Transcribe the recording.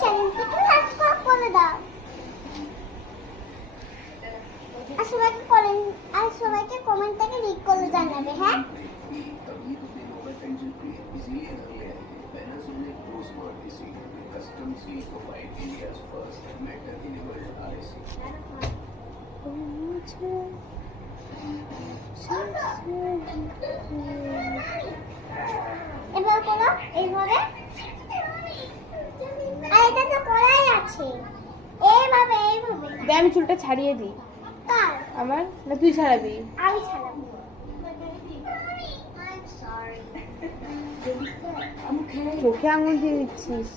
চ্যানেলটিকে সাবস্ক্রাইব করে দাও। আর সবাইকে কমেন্ট থেকে রিড করে জানাবে। হ্যাঁ, এবার করো এইভাবে। আর এটা তো করাই আছে, এইভাবে এইভাবে। দে আমি চুলটা ছাড়িয়ে দিই। কার? আমার না তুই ছাড়াবি? আমি ছাড়াবো। চোখে আঙুল দিয়ে দিচ্ছিস।